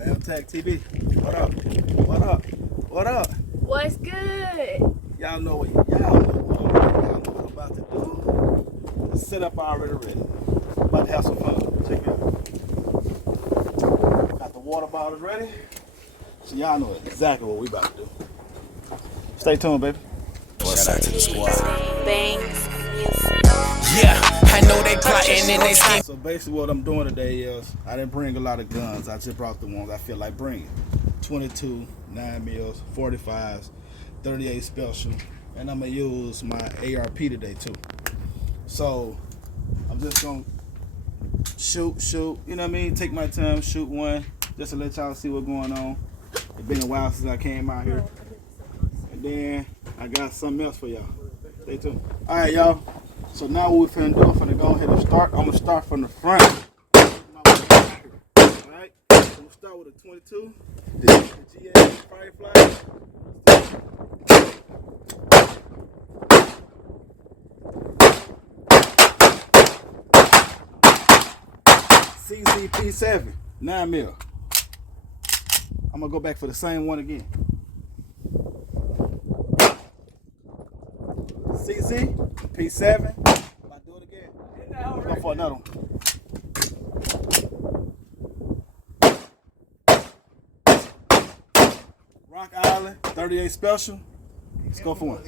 BamTech TV. What up? What up? What up? What's good? Y'all know what I'm about to do. The setup already ready. About to have some fun. Check it out. Got the water bottles ready. So y'all know exactly what we about to do. Stay tuned, baby. What's up to the squad? Bangs. Yeah, I know they plotting and they scheme. So basically what I'm doing today is I didn't bring a lot of guns. I just brought the ones I feel like bringing. 22, 9 mils, 45s, 38 special, and I'm gonna use my ARP today too. So I'm just gonna shoot, you know what I mean? Take my time, shoot one, just to let y'all see what's going on. It's been a while since I came out here. And then I got something else for y'all. Stay tuned. All right, y'all. So now what we're finna do, I'm finna go ahead and start. I'm gonna start from the front. Alright? So I'm gonna start with a 22. The GA Firefly. CCP7, 9 mil. I'm gonna go back for the same one again. CC P7. If I do it again, let's go for another one. Rock Island 38 special. Let's go for one.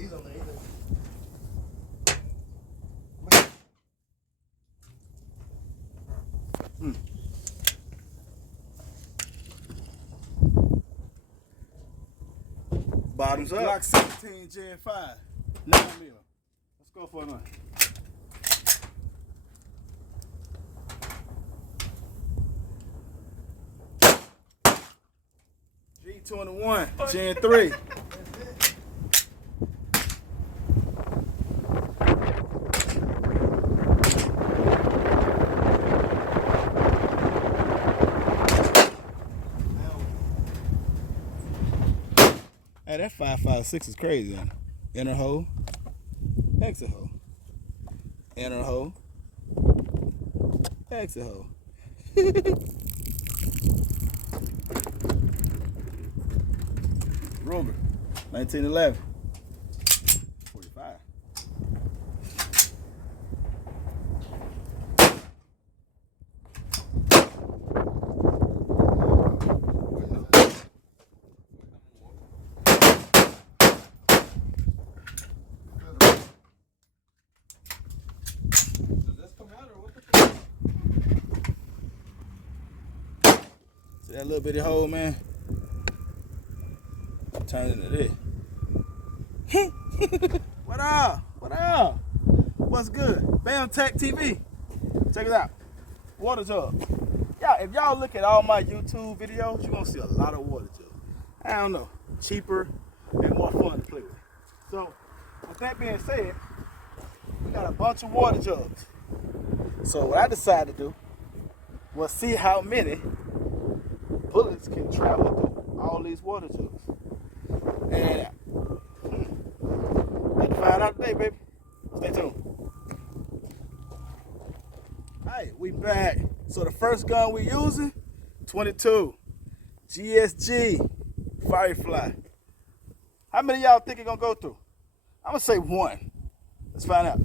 Bottoms up. Glock 17 Gen 5. 9 mil. Let's go for another. G21 Gen 3. Hey, that 5.56 is crazy. Huh? Inner hole, exit hole, inner hole, exit hole. Ruger, 1911, 45. See that little bitty hole, man? Turn into this. What up? What up? What's good? BamTech TV. Check it out. Water jug. Yeah, if y'all look at all my YouTube videos, you're gonna see a lot of water jugs. I don't know. Cheaper and more fun to play with. So, with that being said, we got a bunch of water jugs. So what I decided to do was see how many bullets can travel through all these water jugs. And let's find out today, baby. Stay tuned. Alright, we back. So the first gun we using, 22 GSG Firefly. How many of y'all think it's gonna go through? I'm gonna say one. Let's find out.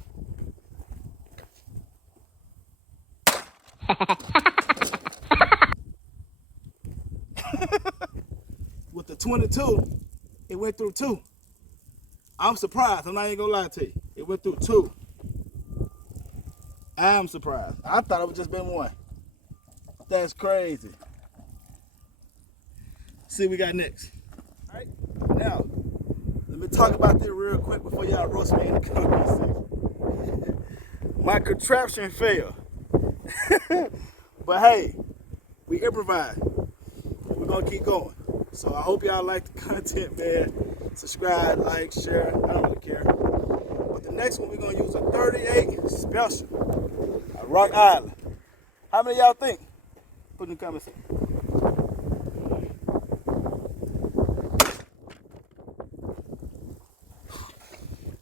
With the 22, it went through 2. I'm surprised. I'm not even gonna lie to you. It went through 2. I'm surprised. I thought it would just been 1. That's crazy. See what we got next. All right. Now, let me talk about this real quick before y'all roast me in the comment section. My contraption failed. But hey, we improvise. We're gonna keep going. So I hope y'all like the content, man. Subscribe, like, share. I don't really care. But the next one we're gonna use a 38 special. A Rock Island. How many of y'all think? Put in the comments.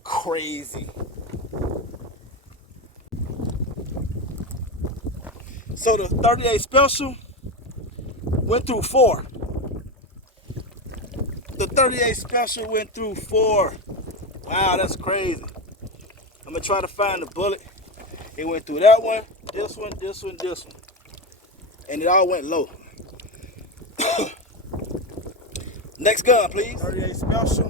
Crazy. So the 38 special went through 4. The 38 special went through 4. Wow, that's crazy. I'm gonna try to find the bullet. It went through that one, this one, this one, this one. And it all went low. Next gun, please. 38 special.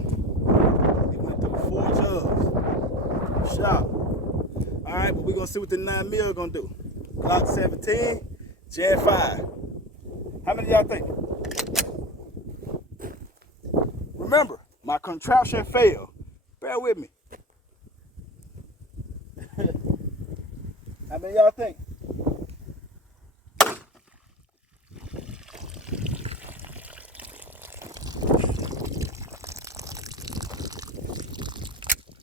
It went through 4 jugs. Shot. All right, but we're gonna see what the 9mm gonna do. Glock 17, Gen 5. How many of y'all think? Remember, my contraption failed. Bear with me. How many of y'all think?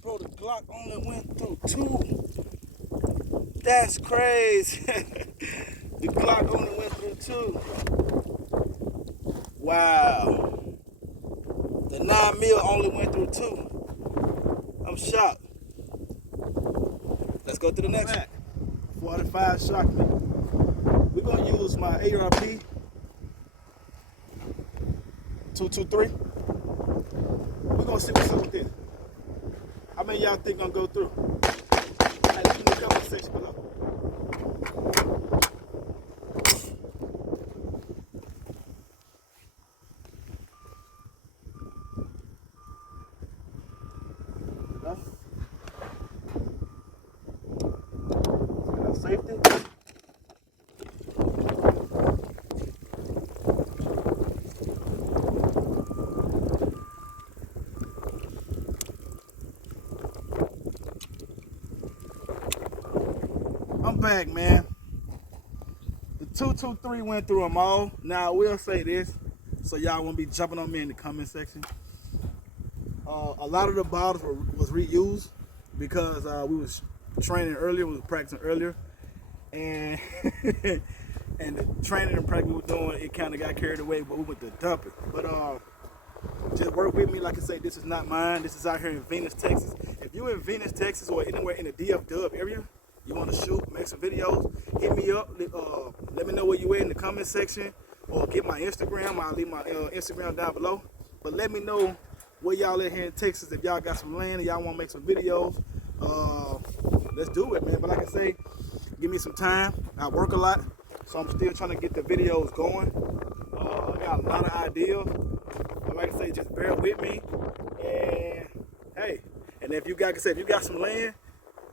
Bro, the Glock only went through 2. That's crazy. The Glock only went through 2. Wow. The 9mm only went through 2. I'm shocked. Let's go to the next one. 45 shocked me. We're gonna use my ARP 223. We're gonna see what's up with this. How many of y'all think gonna go through? Hey, leave in the comment section below. Safety. I'm back, man. The 223 went through them all. Now I will say this, so y'all won't be jumping on me in the comment section. A lot of the bottles was reused because we was training earlier, we was practicing earlier, and and the training and practice we were doing, it kind of got carried away, but we went to dump it. But just work with me. Like I say, this is not mine. This is out here in Venus, Texas. If you're in Venus, Texas, or anywhere in the DF-Dub area, you want to shoot, make some videos, hit me up. Let me know where you at in the comment section, or get my Instagram. I'll leave my Instagram down below. But let me know where y'all at here in Texas. If y'all got some land and y'all want to make some videos, let's do it, man. But like I say, give me some time. I work a lot, so I'm still trying to get the videos going. I got a lot of ideas, but like I say, just bear with me. And hey, and if you got, like I said, if you got some land,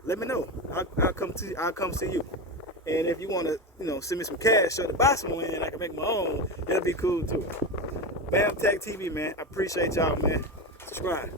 let me know. I'll come see you. And if you want to, send me some cash or to buy some land, I can make my own. That'll be cool too. Bam Tech TV, man. I appreciate y'all, man. Subscribe.